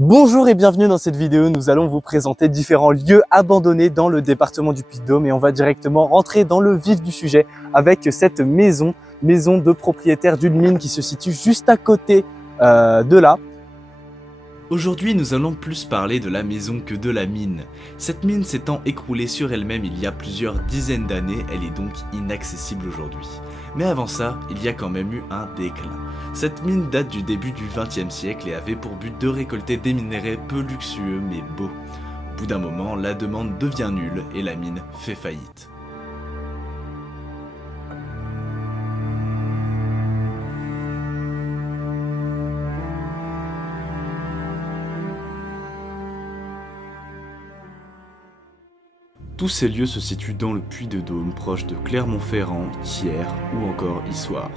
Bonjour et bienvenue dans cette vidéo, nous allons vous présenter différents lieux abandonnés dans le département du Puy-de-Dôme et on va directement rentrer dans le vif du sujet avec cette maison de propriétaire d'une mine qui se situe juste à côté de là. Aujourd'hui, nous allons plus parler de la maison que de la mine. Cette mine s'étant écroulée sur elle-même il y a plusieurs dizaines d'années, elle est donc inaccessible aujourd'hui. Mais avant ça, il y a quand même eu un déclin. Cette mine date du début du XXe siècle et avait pour but de récolter des minerais peu luxueux mais beaux. Au bout d'un moment, la demande devient nulle et la mine fait faillite. Tous ces lieux se situent dans le Puy-de-Dôme, proche de Clermont-Ferrand, Thiers ou encore Issoire.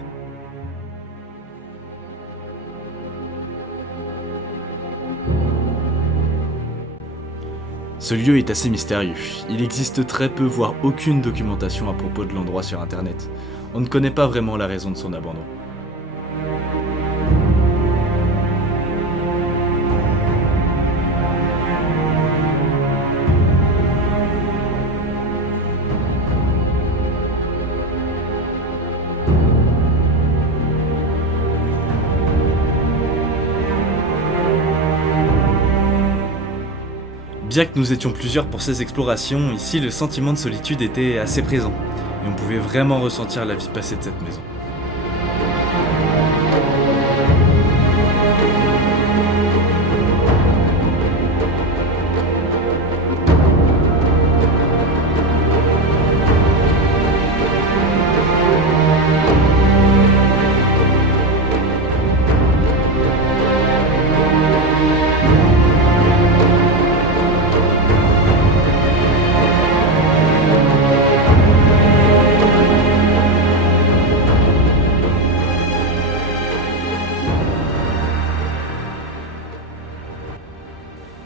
Ce lieu est assez mystérieux. Il existe très peu, voire aucune documentation à propos de l'endroit sur internet. On ne connaît pas vraiment la raison de son abandon. Bien que nous étions plusieurs pour ces explorations, ici le sentiment de solitude était assez présent, et on pouvait vraiment ressentir la vie passée de cette maison.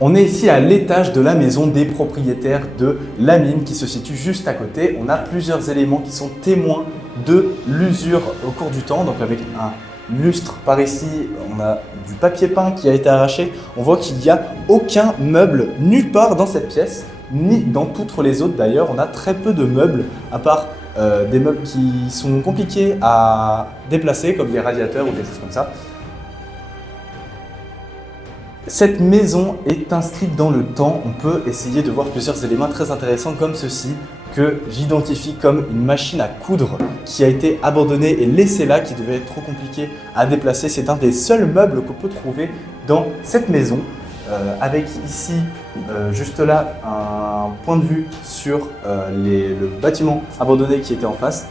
On est ici à l'étage de la maison des propriétaires de la mine qui se situe juste à côté. On a plusieurs éléments qui sont témoins de l'usure au cours du temps. Donc avec un lustre par ici, on a du papier peint qui a été arraché. On voit qu'il n'y a aucun meuble nulle part dans cette pièce, ni dans toutes les autres d'ailleurs. On a très peu de meubles, à part des meubles qui sont compliqués à déplacer, comme des radiateurs ou des choses comme ça. Cette maison est inscrite dans le temps. On peut essayer de voir plusieurs éléments très intéressants comme ceci, que j'identifie comme une machine à coudre qui a été abandonnée et laissée là, qui devait être trop compliqué à déplacer. C'est un des seuls meubles qu'on peut trouver dans cette maison, avec ici, juste là, un point de vue sur le bâtiment abandonné qui était en face.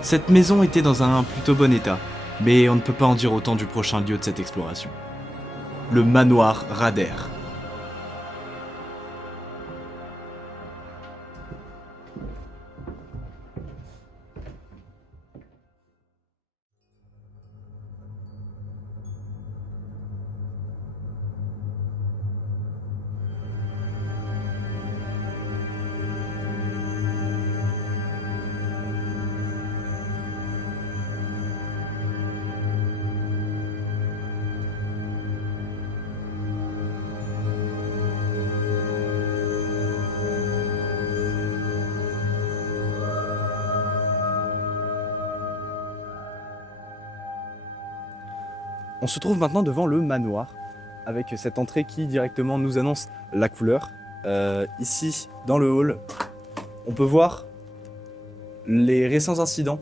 Cette maison était dans un plutôt bon état, mais on ne peut pas en dire autant du prochain lieu de cette exploration. Le manoir Rader. On se trouve maintenant devant le manoir, avec cette entrée qui directement nous annonce la couleur. Ici, dans le hall, on peut voir les récents incidents,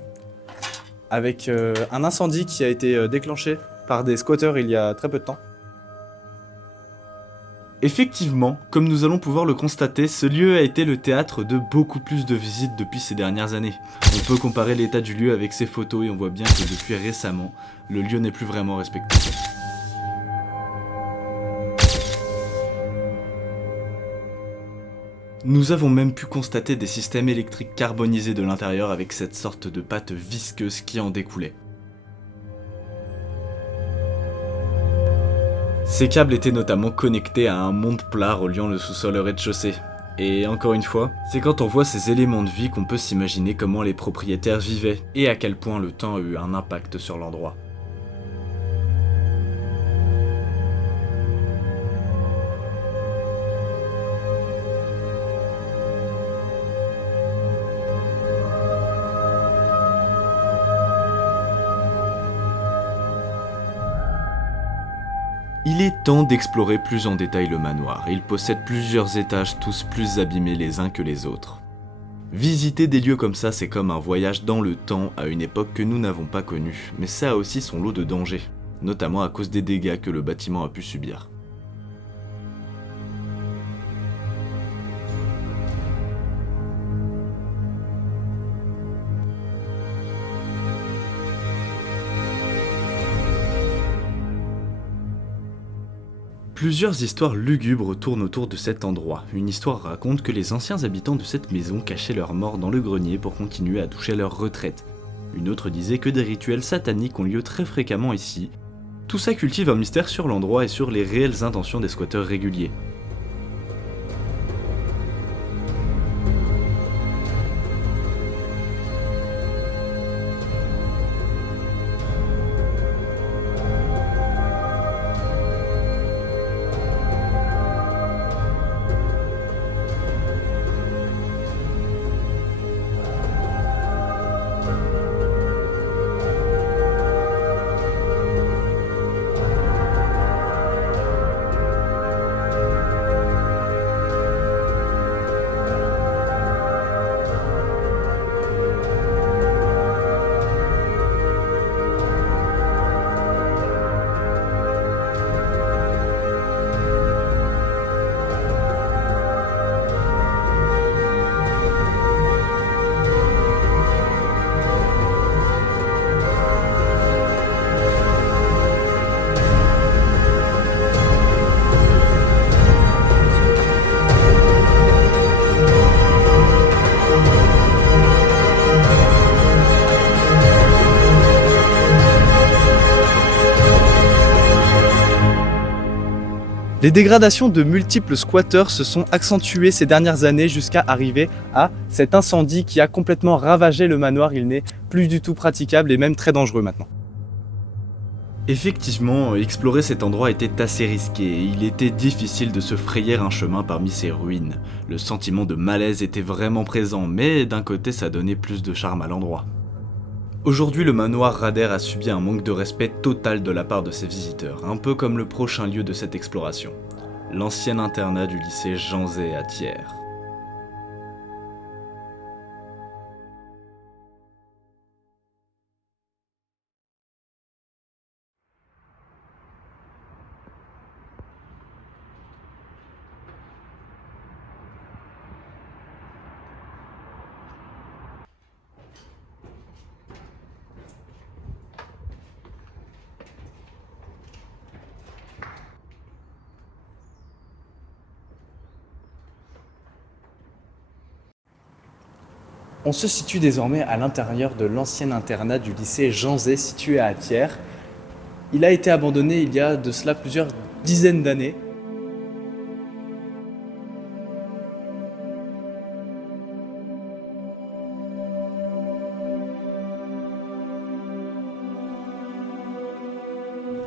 avec un incendie qui a été déclenché par des squatteurs il y a très peu de temps. Effectivement, comme nous allons pouvoir le constater, ce lieu a été le théâtre de beaucoup plus de visites depuis ces dernières années. On peut comparer l'état du lieu avec ses photos et on voit bien que depuis récemment, le lieu n'est plus vraiment respecté. Nous avons même pu constater des systèmes électriques carbonisés de l'intérieur avec cette sorte de pâte visqueuse qui en découlait. Ces câbles étaient notamment connectés à un monte plat reliant le sous-sol au rez-de-chaussée. Et encore une fois, c'est quand on voit ces éléments de vie qu'on peut s'imaginer comment les propriétaires vivaient et à quel point le temps a eu un impact sur l'endroit. Il est temps d'explorer plus en détail le manoir. Il possède plusieurs étages, tous plus abîmés les uns que les autres. Visiter des lieux comme ça, c'est comme un voyage dans le temps à une époque que nous n'avons pas connue, mais ça a aussi son lot de dangers, notamment à cause des dégâts que le bâtiment a pu subir. Plusieurs histoires lugubres tournent autour de cet endroit. Une histoire raconte que les anciens habitants de cette maison cachaient leurs morts dans le grenier pour continuer à toucher leur retraite. Une autre disait que des rituels sataniques ont lieu très fréquemment ici. Tout ça cultive un mystère sur l'endroit et sur les réelles intentions des squatteurs réguliers. Les dégradations de multiples squatteurs se sont accentuées ces dernières années jusqu'à arriver à cet incendie qui a complètement ravagé le manoir. Il n'est plus du tout praticable et même très dangereux maintenant. Effectivement, explorer cet endroit était assez risqué et il était difficile de se frayer un chemin parmi ces ruines. Le sentiment de malaise était vraiment présent, mais d'un côté ça donnait plus de charme à l'endroit. Aujourd'hui, le manoir Rader a subi un manque de respect total de la part de ses visiteurs, un peu comme le prochain lieu de cette exploration, l'ancien internat du lycée Jean Zay à Thiers. On se situe désormais à l'intérieur de l'ancien internat du lycée Jean Zay situé à Thiers. Il a été abandonné il y a de cela plusieurs dizaines d'années.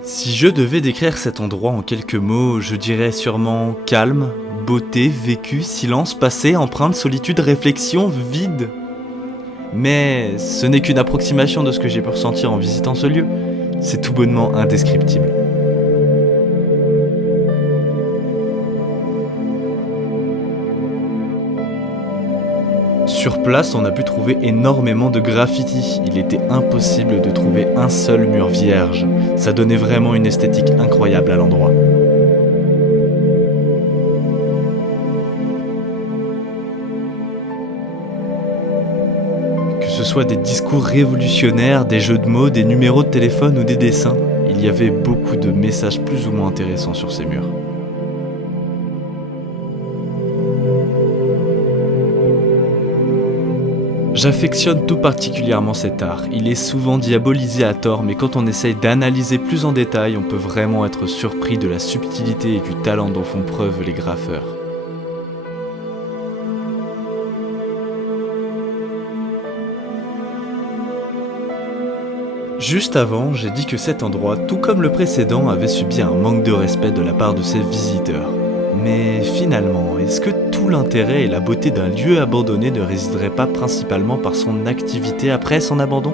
Si je devais décrire cet endroit en quelques mots, je dirais sûrement calme, beauté, vécu, silence, passé, empreinte, solitude, réflexion, vide. Mais ce n'est qu'une approximation de ce que j'ai pu ressentir en visitant ce lieu. C'est tout bonnement indescriptible. Sur place, on a pu trouver énormément de graffitis. Il était impossible de trouver un seul mur vierge. Ça donnait vraiment une esthétique incroyable à l'endroit. Que ce soit des discours révolutionnaires, des jeux de mots, des numéros de téléphone ou des dessins, il y avait beaucoup de messages plus ou moins intéressants sur ces murs. J'affectionne tout particulièrement cet art. Il est souvent diabolisé à tort, mais quand on essaye d'analyser plus en détail, on peut vraiment être surpris de la subtilité et du talent dont font preuve les graffeurs. Juste avant, j'ai dit que cet endroit, tout comme le précédent, avait subi un manque de respect de la part de ses visiteurs. Mais finalement, est-ce que tout l'intérêt et la beauté d'un lieu abandonné ne résiderait pas principalement par son activité après son abandon ?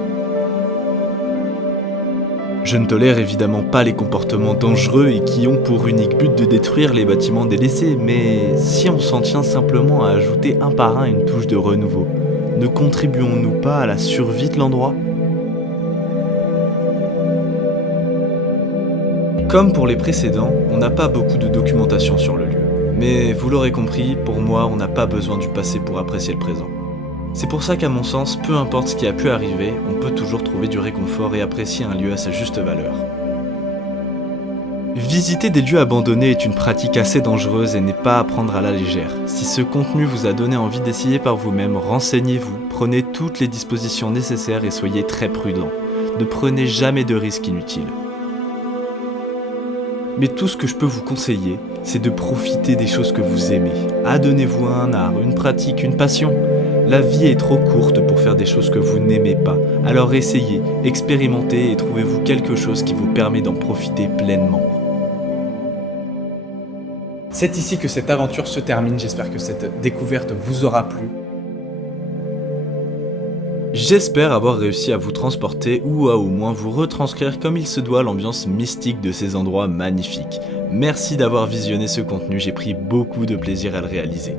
Je ne tolère évidemment pas les comportements dangereux et qui ont pour unique but de détruire les bâtiments délaissés, mais si on s'en tient simplement à ajouter un par un une touche de renouveau, ne contribuons-nous pas à la survie de l'endroit ? Comme pour les précédents, on n'a pas beaucoup de documentation sur le lieu. Mais vous l'aurez compris, pour moi, on n'a pas besoin du passé pour apprécier le présent. C'est pour ça qu'à mon sens, peu importe ce qui a pu arriver, on peut toujours trouver du réconfort et apprécier un lieu à sa juste valeur. Visiter des lieux abandonnés est une pratique assez dangereuse et n'est pas à prendre à la légère. Si ce contenu vous a donné envie d'essayer par vous-même, renseignez-vous, prenez toutes les dispositions nécessaires et soyez très prudents. Ne prenez jamais de risques inutiles. Mais tout ce que je peux vous conseiller, c'est de profiter des choses que vous aimez. Adonnez-vous à un art, une pratique, une passion. La vie est trop courte pour faire des choses que vous n'aimez pas. Alors essayez, expérimentez et trouvez-vous quelque chose qui vous permet d'en profiter pleinement. C'est ici que cette aventure se termine, j'espère que cette découverte vous aura plu. J'espère avoir réussi à vous transporter ou à au moins vous retranscrire comme il se doit l'ambiance mystique de ces endroits magnifiques. Merci d'avoir visionné ce contenu, j'ai pris beaucoup de plaisir à le réaliser.